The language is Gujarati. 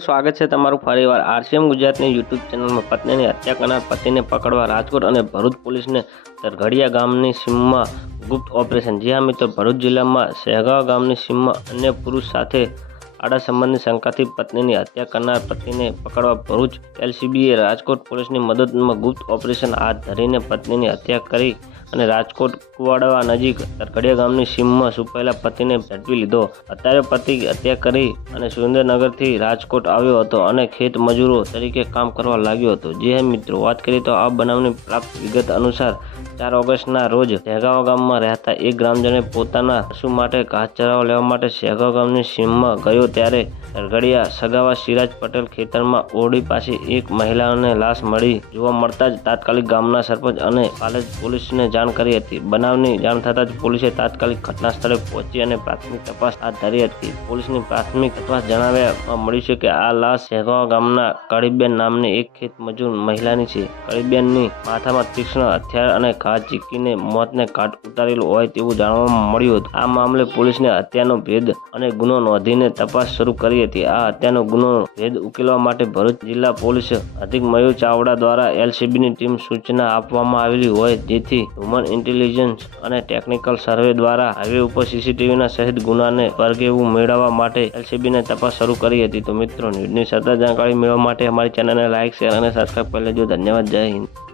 સ્વાગત છે તમારું ફરીવાર આરસીએમ ગુજરાતની યુટ્યુબ ચેનલમાં પત્નીની હત્યા કરનાર પતિને પકડવા રાજકોટ અને ભરૂચ પોલીસને તરઘડિયા ગામની સીમમાં ગુપ્ત ઓપરેશન। જી હા મિત્રો, ભરૂચ જિલ્લામાં સહેગાવ ગામની સીમમાં અન્ય પુરુષ સાથે આડા સંબંધની શંકાથી પત્નીની હત્યા કરનાર પતિને પકડવા ભરૂચ એલસીબીએ રાજકોટ પોલીસની મદદમાં ગુપ્ત ઓપરેશન હાથ ધરીને પત્નીની હત્યા કરી અને રાજકોટ કુવાડવા નજીક તરઘડિયા ગામની સીમમાં છુપાયેલા પતિને ઝડપી લીધો। અત્યારે પતિ હત્યા કરી અને સુરેન્દ્રનગરથી રાજકોટ આવ્યો હતો અને ખેત મજૂરો તરીકે કામ કરવા લાગ્યો હતો। જે હે મિત્રો, વાત કરીએ તો આ બનાવની પ્રાપ્ત વિગત અનુસાર 4 ઓગસ્ટના રોજ સહેગાવ ગામમાં રહેતા એક ગ્રામજને પોતાના પશુ માટે ઘાસચારો લેવા માટે સહેગાવ ગામની સીમમાં ગયો ત્યારે તરઘડિયા સગાવા સિરાજ પટેલ ખેતરમાં ઓરડી પાસે એક મહિલાને લાશ મળી જોવા મળતા જ તાત્કાલિક ગામના સરપંચ અને પાલેજ પોલીસને જાણ કરી હતી। બનાવની જાણ થતાં જ પોલીસે તાત્કાલિક ઘટના સ્થળે પહોંચી અને પ્રાથમિક તપાસ હાથ ધરી હતી। પોલીસની પ્રાથમિક તપાસ જણાવ્યા મળ્યું છે કે આ લાશ સહેગાવ ગામના કળીબેન નામની એક ખેત મજૂર મહિલાની છે। કળીબેનની માથામાં તીક્ષ્ણ હથિયાર અને ઘા ઝીકીને મોતને ઘાટ ઉતારેલું હોય તેવું જાણવા મળ્યું હતું। આ મામલે પોલીસને હત્યાનો ભેદ અને ગુનો નોંધીને તપાસ શરૂ કરી હતી। આ હત્યાનો ગુનો ભેદ ઉકેલવા માટે ભરૂચ જિલ્લા પોલીસ અધિક મયુર ચાવડા દ્વારા એલસીબીની ટીમ સૂચના આપવામાં આવેલી હોય, જેથી હ્યુમન ઇન્ટેલિજન્સ અને ટેકનિકલ સર્વે દ્વારા હાઈવે ઉપર સીસીટીવીના સહિત ગુનાને પરગેવું મેળવવા માટે એલસીબીને તપાસ શરૂ કરી હતી। તો મિત્રો, ન્યૂઝની સતત જાણકારી મેળવવા માટે અમારી ચેનલને લાઇક, શેર અને સબસ્ક્રાઇબ કરી લેજો। ધન્યવાદ। જય હિન્દ।